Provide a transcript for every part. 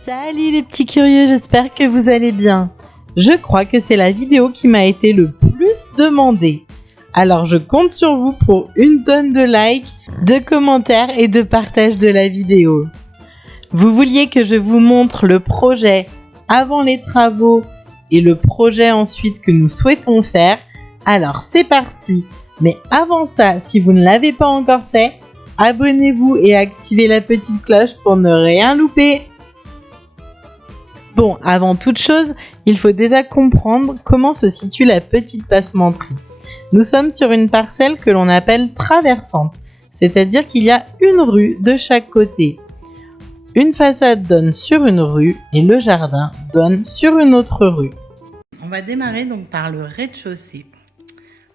Salut les petits curieux, j'espère que vous allez bien. Je crois que c'est la vidéo qui m'a été le plus demandée. Alors je compte sur vous pour une tonne de likes, de commentaires et de partage de la vidéo. Vous vouliez que je vous montre le projet avant les travaux et le projet ensuite que nous souhaitons faire. Alors c'est parti. Mais avant ça, si vous ne l'avez pas encore fait, abonnez-vous et activez la petite cloche pour ne rien louper. Bon, avant toute chose, il faut déjà comprendre comment se situe la petite passementerie. Nous sommes sur une parcelle que l'on appelle traversante, c'est-à-dire qu'il y a une rue de chaque côté. Une façade donne sur une rue et le jardin donne sur une autre rue. On va démarrer donc par le rez-de-chaussée.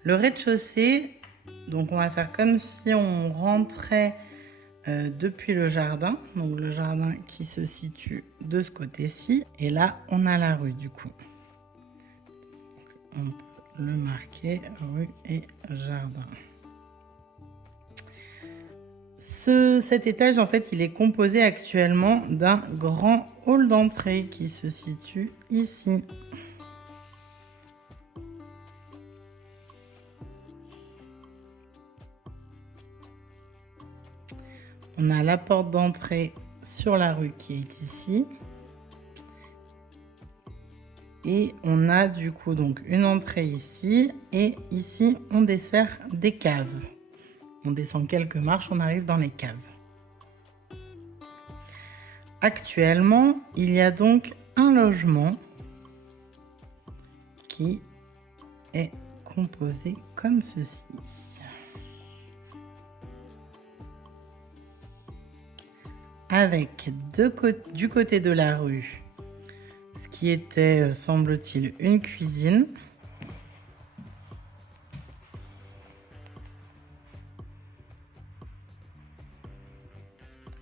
Le rez-de-chaussée, donc on va faire comme si on rentrait depuis le jardin. Donc le jardin qui se situe de ce côté-ci. Et là, on a la rue du coup. Donc, on peut le marquer, rue et jardin. Cet étage, en fait, il est composé actuellement d'un grand hall d'entrée qui se situe ici. On a la porte d'entrée sur la rue qui est ici. Et on a du coup donc une entrée ici. Et ici, on dessert des caves. On descend quelques marches, on arrive dans les caves. Actuellement, il y a donc un logement qui est composé comme ceci. Avec du côté de la rue, ce qui était, semble-t-il, une cuisine.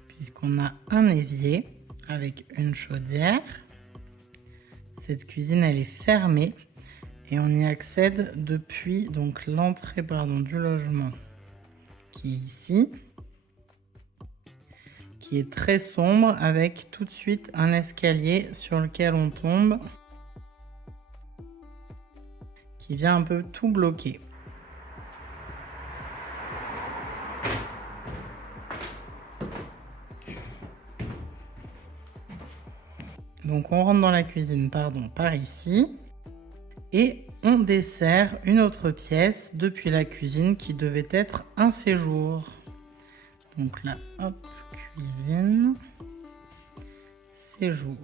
Puisqu'on a un évier avec une chaudière. Cette cuisine, elle est fermée et on y accède depuis donc l'entrée du logement qui est ici, qui est très sombre avec tout de suite un escalier sur lequel on tombe qui vient un peu tout bloquer. Donc on rentre dans la cuisine par ici et on dessert une autre pièce depuis la cuisine qui devait être un séjour. Donc là, hop, cuisine, séjour.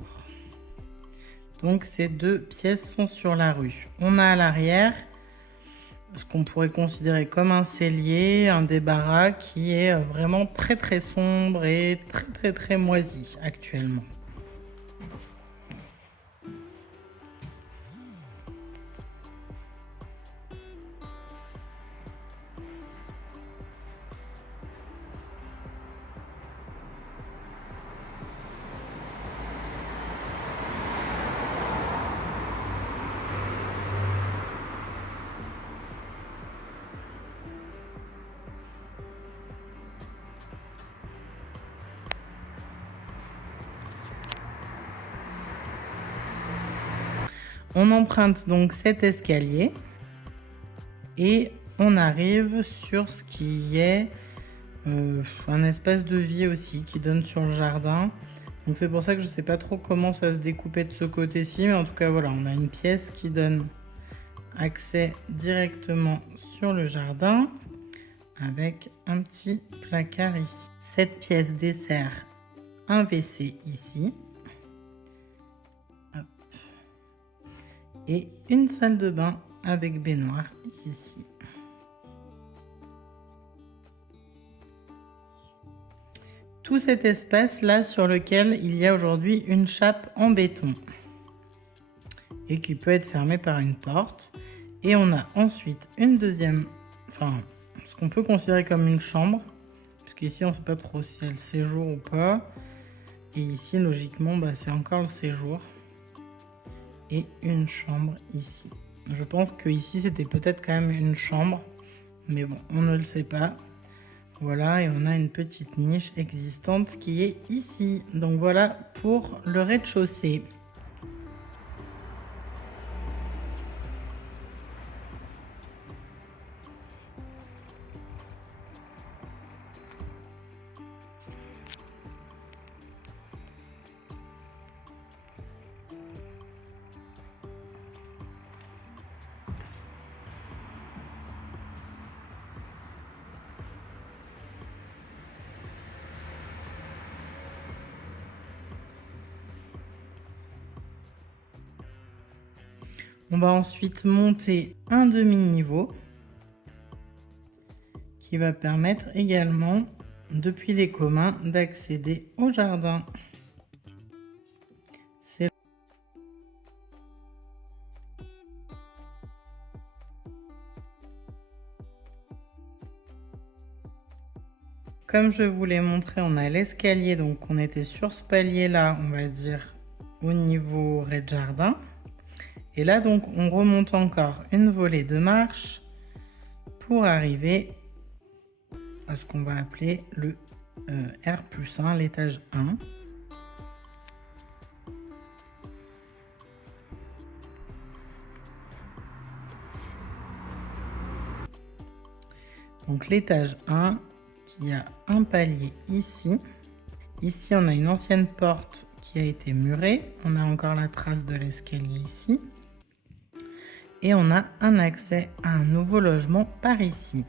Donc ces deux pièces sont sur la rue. On a à l'arrière ce qu'on pourrait considérer comme un cellier, un débarras qui est vraiment très très sombre et très moisi actuellement. On emprunte donc cet escalier et on arrive sur ce qui est un espace de vie aussi qui donne sur le jardin. Donc c'est pour ça que je ne sais pas trop comment ça se découpait de ce côté-ci, mais en tout cas voilà, on a une pièce qui donne accès directement sur le jardin avec un petit placard ici. Cette pièce dessert un WC ici. Et une salle de bain avec baignoire ici. Tout cet espace là sur lequel il y a aujourd'hui une chape en béton et qui peut être fermée par une porte. Et on a ensuite une deuxième, ce qu'on peut considérer comme une chambre, parce qu'ici on ne sait pas trop si c'est le séjour ou pas. Et ici logiquement c'est encore le séjour. Et une chambre ici. Je pense que ici c'était peut-être quand même une chambre, mais bon, on ne le sait pas. Voilà, et on a une petite niche existante qui est ici. Donc voilà pour le rez-de-chaussée. On va ensuite monter un demi-niveau qui va permettre également, depuis les communs, d'accéder au jardin. Comme je vous l'ai montré, on a l'escalier, donc on était sur ce palier-là, on va dire, au niveau rez-de-jardin. Et là, donc, on remonte encore une volée de marche pour arriver à ce qu'on va appeler le R+1, l'étage 1. Donc l'étage 1 qui a un palier ici. Ici, on a une ancienne porte qui a été murée. On a encore la trace de l'escalier ici. Et on a un accès à un nouveau logement par ici.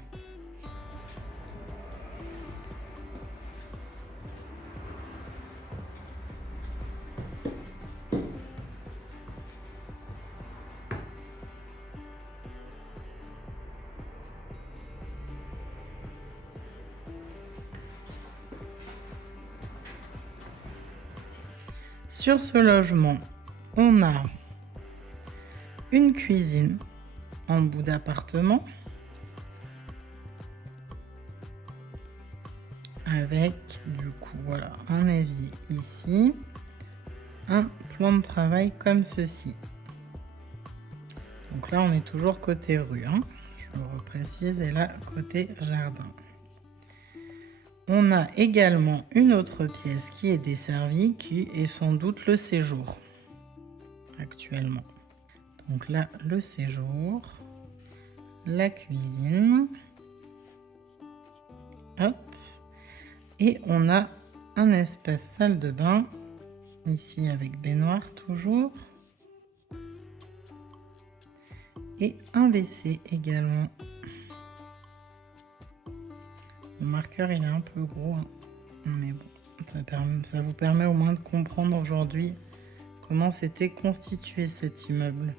Sur ce logement, on a une cuisine en bout d'appartement avec du coup voilà un évier ici, un plan de travail comme ceci. Donc là on est toujours côté rue, hein, je le reprécise, et là côté jardin. On a également une autre pièce qui est desservie, qui est sans doute le séjour actuellement. Donc là, le séjour, la cuisine, hop, et on a un espace salle de bain, ici avec baignoire toujours, et un WC également. Le marqueur il est un peu gros, hein, mais bon, ça vous permet au moins de comprendre aujourd'hui comment s'était constitué cet immeuble.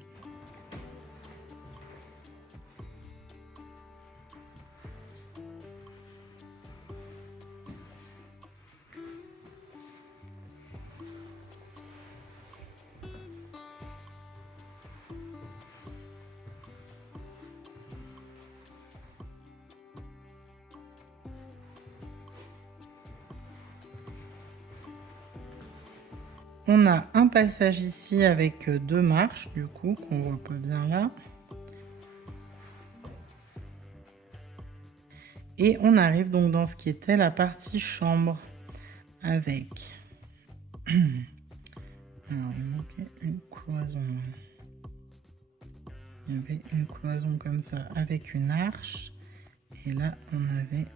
On a un passage ici avec deux marches, du coup, qu'on voit pas bien là. Et on arrive donc dans ce qui était la partie chambre avec... Alors, il manquait une cloison. Il y avait une cloison comme ça avec une arche. Et là, on avait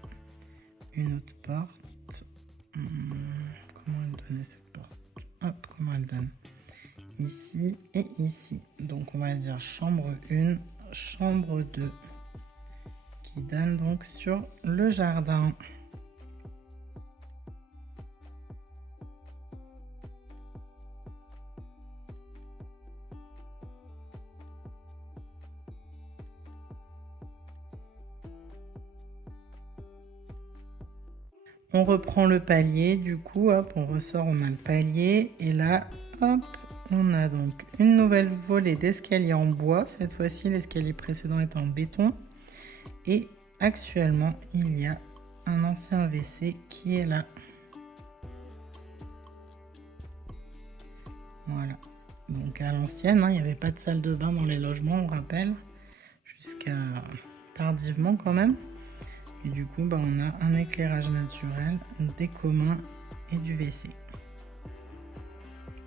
une autre porte. Comment elle donnait cette porte? Hop, comment elle donne? Ici et ici. Donc, on va dire chambre 1, chambre 2. Qui donne donc sur le jardin. On reprend le palier, du coup, hop, on ressort, on a le palier. Et là, hop, on a donc une nouvelle volée d'escalier en bois. Cette fois-ci, l'escalier précédent est en béton. Et actuellement, il y a un ancien WC qui est là. Voilà. Donc à l'ancienne, hein, il n'y avait pas de salle de bain dans les logements, on rappelle. Jusqu'à tardivement quand même. Et du coup, bah, on a un éclairage naturel, des communs et du WC.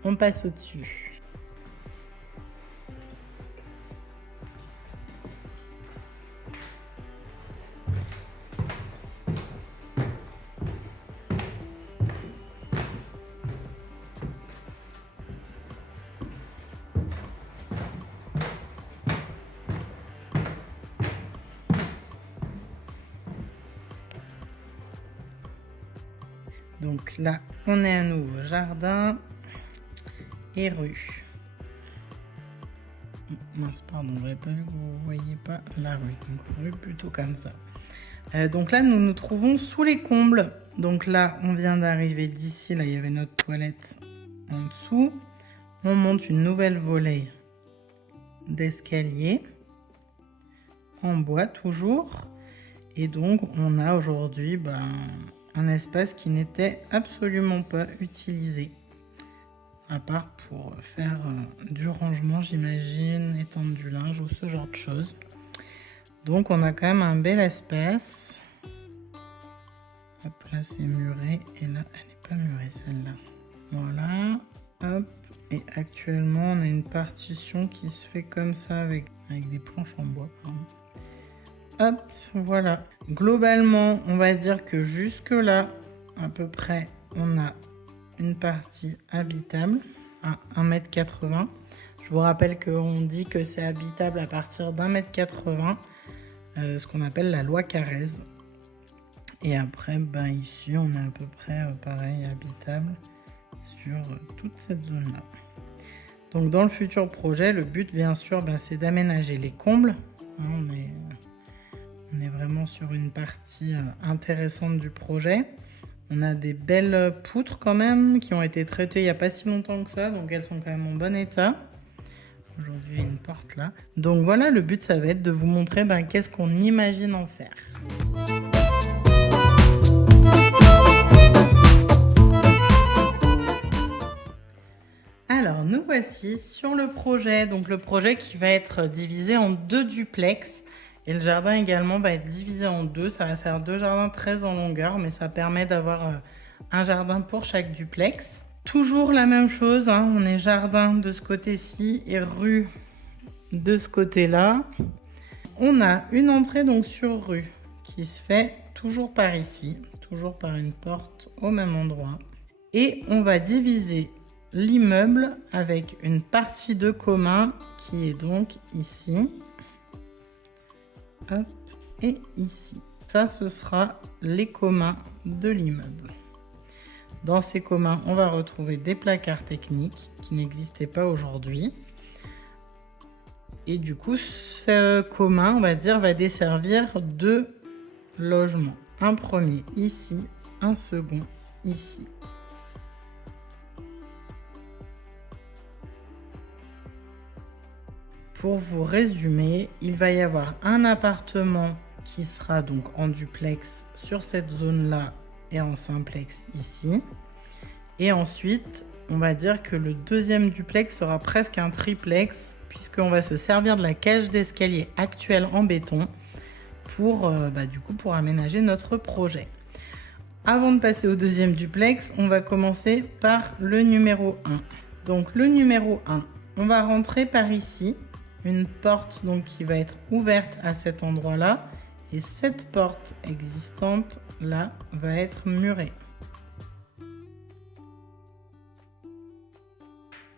On passe au-dessus. Donc là, on est à nouveau jardin et rue. Mince, pardon, j'avais pas vu que vous voyez pas la rue. Donc rue plutôt comme ça. Donc là, nous nous trouvons sous les combles. Donc là, on vient d'arriver d'ici. Là, il y avait notre toilette en dessous. On monte une nouvelle volée d'escalier en bois toujours. Et donc, on a aujourd'hui un espace qui n'était absolument pas utilisé. À part pour faire du rangement, j'imagine, étendre du linge ou ce genre de choses. Donc, on a quand même un bel espace. Hop, là, c'est muré. Et là, elle n'est pas murée, celle-là. Voilà. Hop. Et actuellement, on a une partition qui se fait comme ça avec des planches en bois. Hop, voilà. Globalement, on va dire que jusque là, à peu près, on a une partie habitable à 1,80 m. Je vous rappelle qu'on dit que c'est habitable à partir d'1,80 m, ce qu'on appelle la loi Carrez. Et après, ici, on est à peu près pareil, habitable sur toute cette zone-là. Donc, dans le futur projet, le but, bien sûr, c'est d'aménager les combles. On est vraiment sur une partie intéressante du projet. On a des belles poutres quand même qui ont été traitées il n'y a pas si longtemps que ça, donc elles sont quand même en bon état. Aujourd'hui, il y a une porte là. Donc voilà, le but, ça va être de vous montrer qu'est-ce qu'on imagine en faire. Alors, nous voici sur le projet. Donc le projet qui va être divisé en 2 duplex. Et le jardin également va être divisé en 2. Ça va faire 2 jardins très en longueur, mais ça permet d'avoir un jardin pour chaque duplex. Toujours la même chose, hein, on est jardin de ce côté-ci et rue de ce côté-là. On a une entrée donc sur rue qui se fait toujours par ici, toujours par une porte au même endroit. Et on va diviser l'immeuble avec une partie de commun qui est donc ici. Hop, et ici. Ça, ce sera les communs de l'immeuble. Dans ces communs, on va retrouver des placards techniques qui n'existaient pas aujourd'hui. Et du coup, ce commun, on va dire, va desservir 2 logements. Un premier ici, un second ici. Pour vous résumer, il va y avoir un appartement qui sera donc en duplex sur cette zone-là et en simplex ici. Et ensuite, on va dire que le deuxième duplex sera presque un triplex puisqu'on va se servir de la cage d'escalier actuelle en béton pour, pour aménager notre projet. Avant de passer au deuxième duplex, on va commencer par le numéro 1. Donc le numéro 1, on va rentrer par ici. Une porte donc qui va être ouverte à cet endroit-là et cette porte existante là va être murée.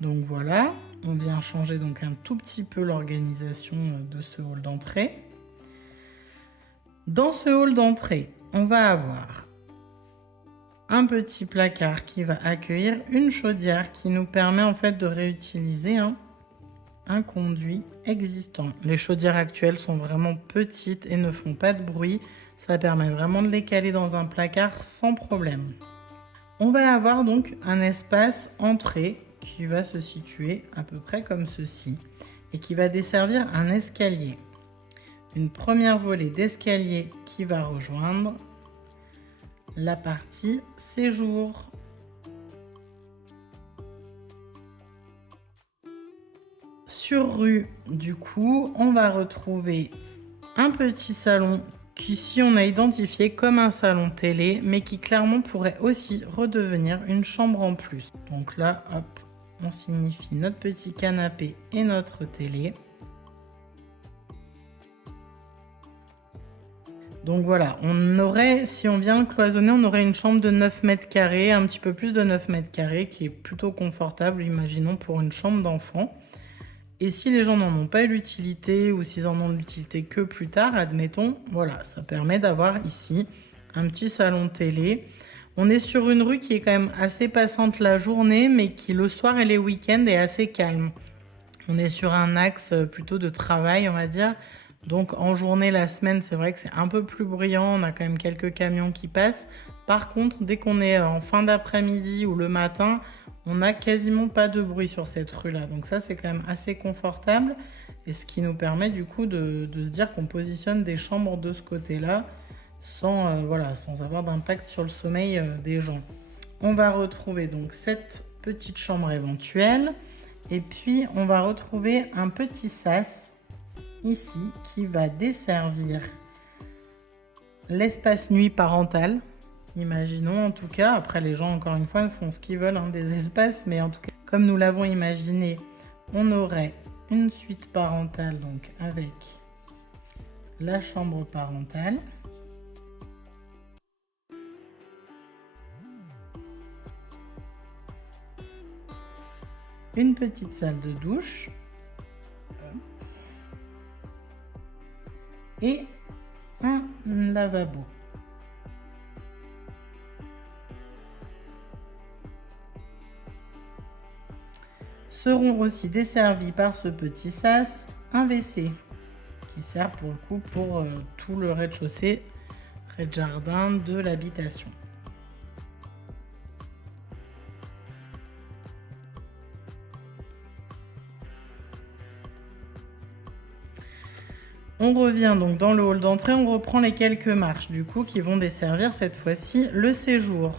Donc voilà, on vient changer donc un tout petit peu l'organisation de ce hall d'entrée. Dans ce hall d'entrée, on va avoir un petit placard qui va accueillir une chaudière qui nous permet en fait de réutiliser un conduit existant. Les chaudières actuelles sont vraiment petites et ne font pas de bruit. Ça permet vraiment de les caler dans un placard sans problème. On va avoir donc un espace entrée qui va se situer à peu près comme ceci et qui va desservir un escalier. Une première volée d'escalier qui va rejoindre la partie séjour. Sur rue, du coup, on va retrouver un petit salon qu'ici on a identifié comme un salon télé, mais qui clairement pourrait aussi redevenir une chambre en plus. Donc là, hop, on signifie notre petit canapé et notre télé. Donc voilà, on aurait, si on vient cloisonner, on aurait une chambre de 9 mètres carrés, un petit peu plus de 9 mètres carrés, qui est plutôt confortable, imaginons, pour une chambre d'enfant. Et si les gens n'en ont pas l'utilité, ou s'ils en ont l'utilité que plus tard, admettons, voilà, ça permet d'avoir ici un petit salon télé. On est sur une rue qui est quand même assez passante la journée, mais qui le soir et les week-ends est assez calme. On est sur un axe plutôt de travail, on va dire. Donc en journée, la semaine, c'est vrai que c'est un peu plus bruyant, on a quand même quelques camions qui passent. Par contre, dès qu'on est en fin d'après-midi ou le matin, on n'a quasiment pas de bruit sur cette rue-là. Donc ça, c'est quand même assez confortable. Et ce qui nous permet du coup de se dire qu'on positionne des chambres de ce côté-là sans, voilà, sans avoir d'impact sur le sommeil des gens. On va retrouver donc cette petite chambre éventuelle. Et puis, on va retrouver un petit sas ici qui va desservir l'espace nuit parental. Imaginons en tout cas, après les gens encore une fois font ce qu'ils veulent hein, des espaces, mais en tout cas comme nous l'avons imaginé, on aurait une suite parentale donc avec la chambre parentale. Une petite salle de douche. Et un lavabo. Seront aussi desservis par ce petit sas un WC qui sert pour le coup pour tout le rez-de-chaussée, rez-de-jardin de l'habitation. On revient donc dans le hall d'entrée, on reprend les quelques marches du coup qui vont desservir cette fois-ci le séjour.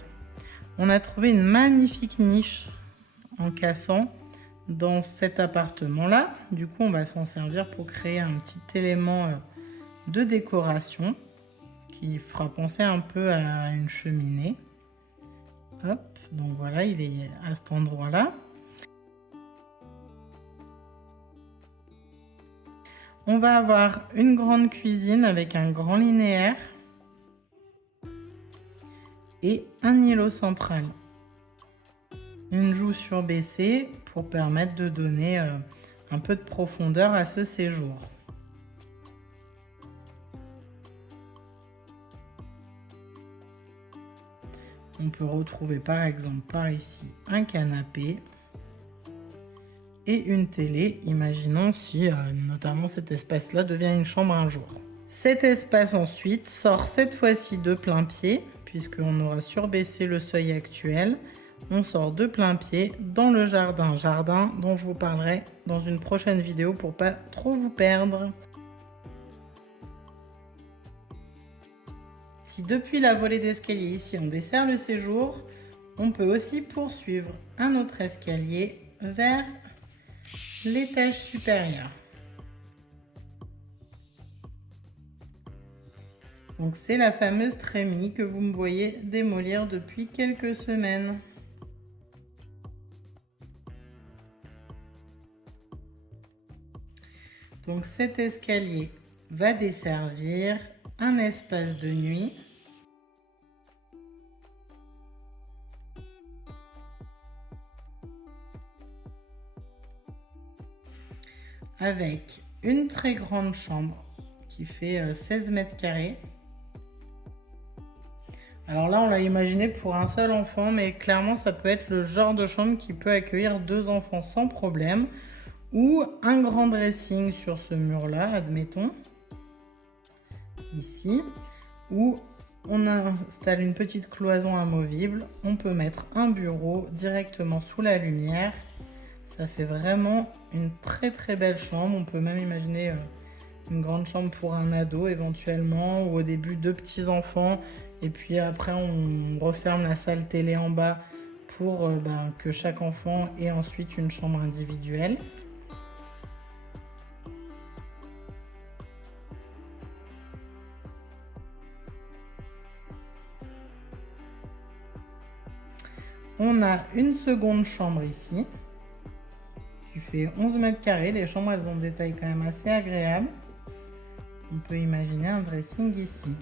On a trouvé une magnifique niche en cassant dans cet appartement-là. Du coup, on va s'en servir pour créer un petit élément de décoration qui fera penser un peu à une cheminée. Hop, donc voilà, il est à cet endroit-là. On va avoir une grande cuisine avec un grand linéaire et un îlot central. Une joue surbaissée pour permettre de donner un peu de profondeur à ce séjour. On peut retrouver par exemple par ici un canapé et une télé. Imaginons si notamment cet espace-là devient une chambre un jour. Cet espace ensuite sort cette fois-ci de plein pied, puisqu'on aura surbaissé le seuil actuel. On sort de plein pied dans le jardin. Jardin dont je vous parlerai dans une prochaine vidéo pour pas trop vous perdre. Si depuis la volée d'escalier ici on dessert le séjour, on peut aussi poursuivre un autre escalier vers l'étage supérieur. Donc c'est la fameuse trémie que vous me voyez démolir depuis quelques semaines. Donc cet escalier va desservir un espace de nuit. Avec une très grande chambre qui fait 16 mètres carrés. Alors là, on l'a imaginé pour un seul enfant, mais clairement, ça peut être le genre de chambre qui peut accueillir 2 enfants sans problème. Ou un grand dressing sur ce mur-là, admettons. Ici. Où on installe une petite cloison amovible. On peut mettre un bureau directement sous la lumière. Ça fait vraiment une très très belle chambre. On peut même imaginer une grande chambre pour un ado éventuellement, ou au début 2 petits enfants. Et puis après on referme la salle télé en bas pour que chaque enfant ait ensuite une chambre individuelle. On a une seconde chambre ici, qui fait 11 mètres carrés. Les chambres, elles ont des tailles quand même assez agréables. On peut imaginer un dressing ici.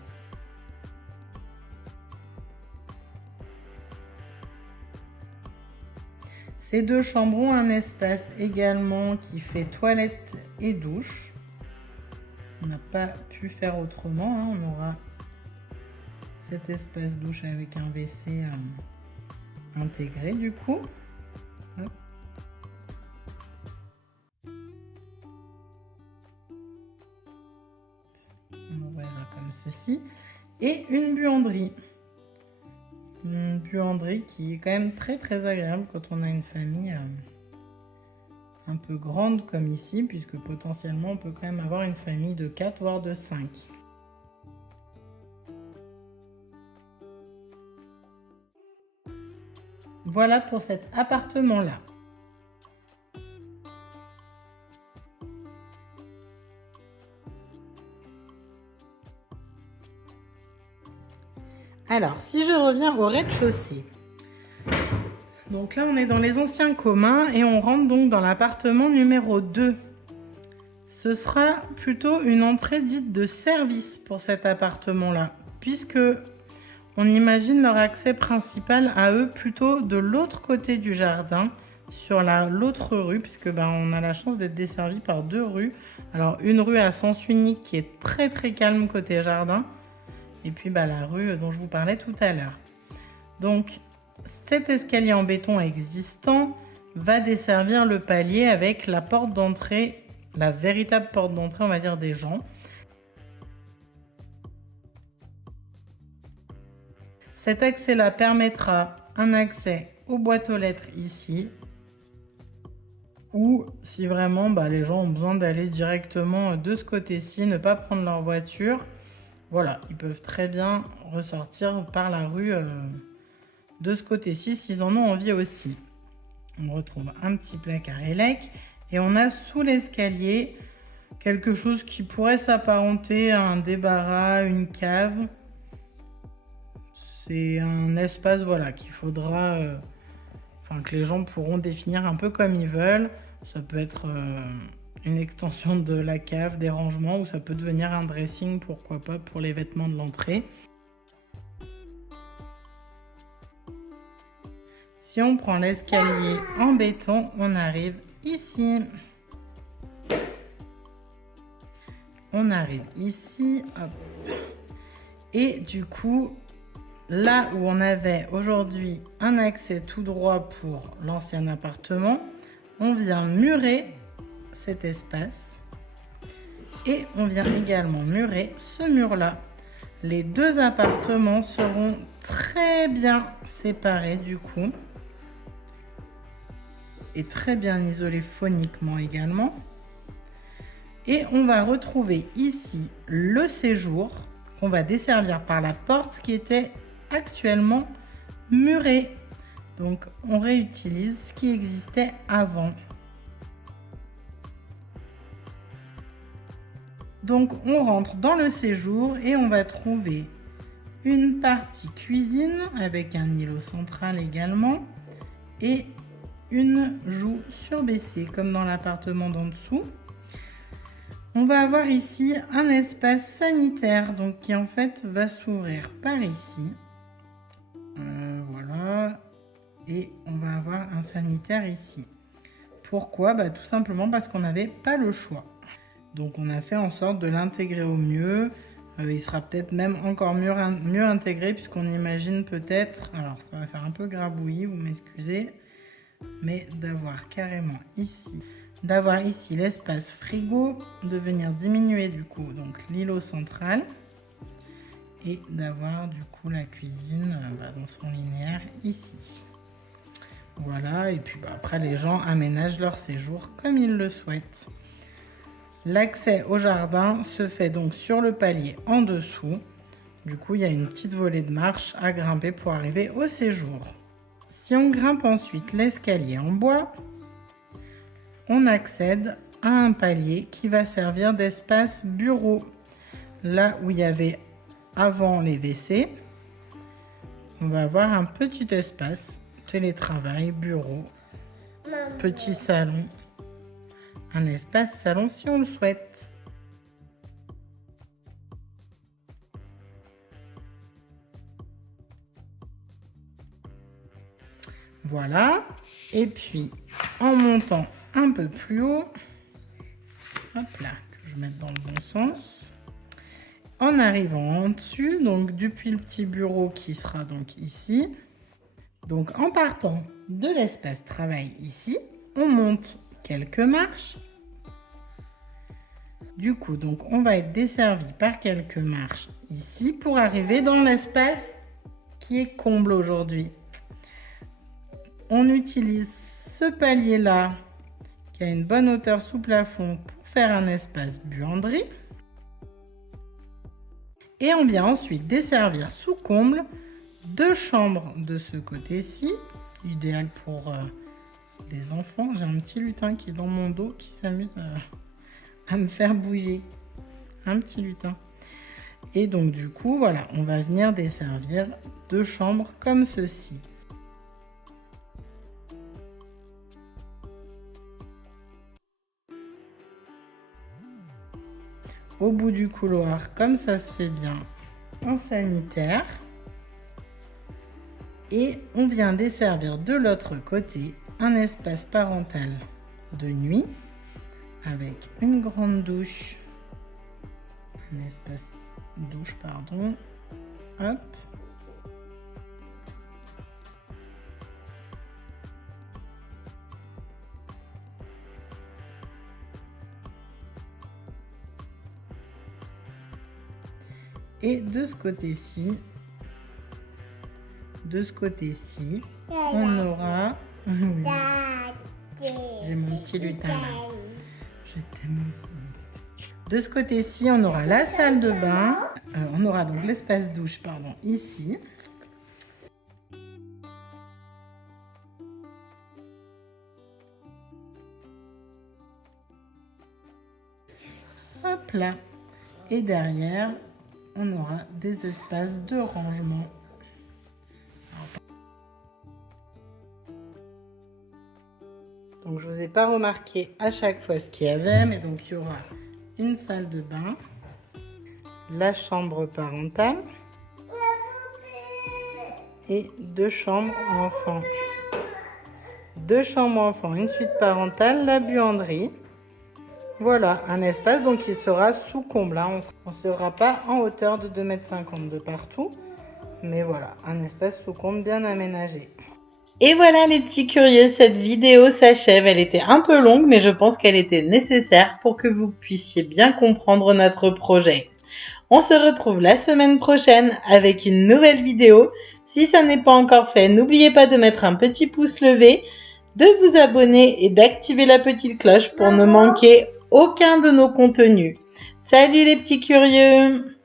Ces deux chambres ont un espace également qui fait toilette et douche. On n'a pas pu faire autrement, hein. On aura cet espace douche avec un WC intégré du coup. Hop. On ouvrira comme ceci. Et une buanderie. Une buanderie qui est quand même très agréable quand on a une famille un peu grande comme ici, puisque potentiellement on peut quand même avoir une famille de 4 voire de 5. Voilà pour cet appartement-là. Alors, si je reviens au rez-de-chaussée. Donc là, on est dans les anciens communs et on rentre donc dans l'appartement numéro 2. Ce sera plutôt une entrée dite de service pour cet appartement-là, puisque on imagine leur accès principal à eux plutôt de l'autre côté du jardin, sur l'autre rue, puisque on a la chance d'être desservi par 2 rues. Alors une rue à sens unique qui est très calme côté jardin, et puis la rue dont je vous parlais tout à l'heure. Donc cet escalier en béton existant va desservir le palier avec la porte d'entrée, la véritable porte d'entrée, on va dire, des gens. Cet accès-là permettra un accès aux boîtes aux lettres ici, ou si vraiment les gens ont besoin d'aller directement de ce côté-ci, ne pas prendre leur voiture, voilà, ils peuvent très bien ressortir par la rue de ce côté-ci s'ils en ont envie aussi. On retrouve un petit placard élec et on a sous l'escalier quelque chose qui pourrait s'apparenter à un débarras, une cave. C'est un espace qu'il faudra, que les gens pourront définir un peu comme ils veulent. Ça peut être une extension de la cave, des rangements, ou ça peut devenir un dressing, pourquoi pas, pour les vêtements de l'entrée. Si on prend l'escalier en béton, on arrive ici. On arrive ici, hop. Et du coup, là où on avait aujourd'hui un accès tout droit pour l'ancien appartement, on vient murer cet espace et on vient également murer ce mur-là. Les deux appartements seront très bien séparés du coup et très bien isolés phoniquement également. Et on va retrouver ici le séjour qu'on va desservir par la porte qui était actuellement murée. Donc on réutilise ce qui existait avant. Donc on rentre dans le séjour et on va trouver une partie cuisine avec un îlot central également et une joue surbaissée comme dans l'appartement d'en dessous. On va avoir ici un espace sanitaire donc qui en fait va s'ouvrir par ici. Voilà. Et on va avoir un sanitaire ici. Pourquoi? Tout simplement parce qu'on n'avait pas le choix. Donc on a fait en sorte de l'intégrer au mieux. Il sera peut-être même encore mieux intégré puisqu'on imagine peut-être, alors ça va faire un peu grabouillis, vous m'excusez, mais d'avoir carrément ici, l'espace frigo, de venir diminuer du coup donc l'îlot central et d'avoir du coup la cuisine dans son linéaire ici. Voilà, et puis après les gens aménagent leur séjour comme ils le souhaitent. L'accès au jardin se fait donc sur le palier en dessous. Du coup, il y a une petite volée de marche à grimper pour arriver au séjour. Si on grimpe ensuite l'escalier en bois, on accède à un palier qui va servir d'espace bureau. Là où il y avait avant les WC, on va avoir un petit espace télétravail, bureau, petit salon, un espace salon si on le souhaite. Voilà, et puis en montant un peu plus haut, hop là, que je mette dans le bon sens, en arrivant en dessus, donc depuis le petit bureau qui sera donc ici, donc en partant de l'espace travail ici, on monte quelques marches. Du coup, donc on va être desservi par quelques marches ici pour arriver dans l'espace qui est comble aujourd'hui. On utilise ce palier-là qui a une bonne hauteur sous plafond pour faire un espace buanderie. Et on vient ensuite desservir sous comble 2 chambres de ce côté-ci, idéal pour des enfants. J'ai un petit lutin qui est dans mon dos qui s'amuse à me faire bouger. Un petit lutin. Et donc du coup, voilà, on va venir desservir 2 chambres comme ceci. Au bout du couloir, comme ça se fait bien, en sanitaire. Et on vient desservir de l'autre côté un espace parental de nuit avec une grande douche. Un espace douche, pardon. Hop. Et de ce côté-ci, on aura... J'ai mon petit lutin là. Je t'aime aussi. De ce côté-ci, on aura la salle de bain. On aura donc l'espace douche, pardon, ici. Hop là. Et derrière, on aura des espaces de rangement. Donc, je ne vous ai pas remarqué à chaque fois ce qu'il y avait, mais donc il y aura une salle de bain, la chambre parentale et 2 chambres enfants. 2 chambres enfants, une suite parentale, la buanderie. Voilà, un espace donc qui sera sous comble. Hein. On ne sera pas en hauteur de 2,50 m de partout. Mais voilà, un espace sous comble bien aménagé. Et voilà les petits curieux, cette vidéo s'achève. Elle était un peu longue, mais je pense qu'elle était nécessaire pour que vous puissiez bien comprendre notre projet. On se retrouve la semaine prochaine avec une nouvelle vidéo. Si ça n'est pas encore fait, n'oubliez pas de mettre un petit pouce levé, de vous abonner et d'activer la petite cloche pour ne manquer aucun de nos contenus. Salut les petits curieux!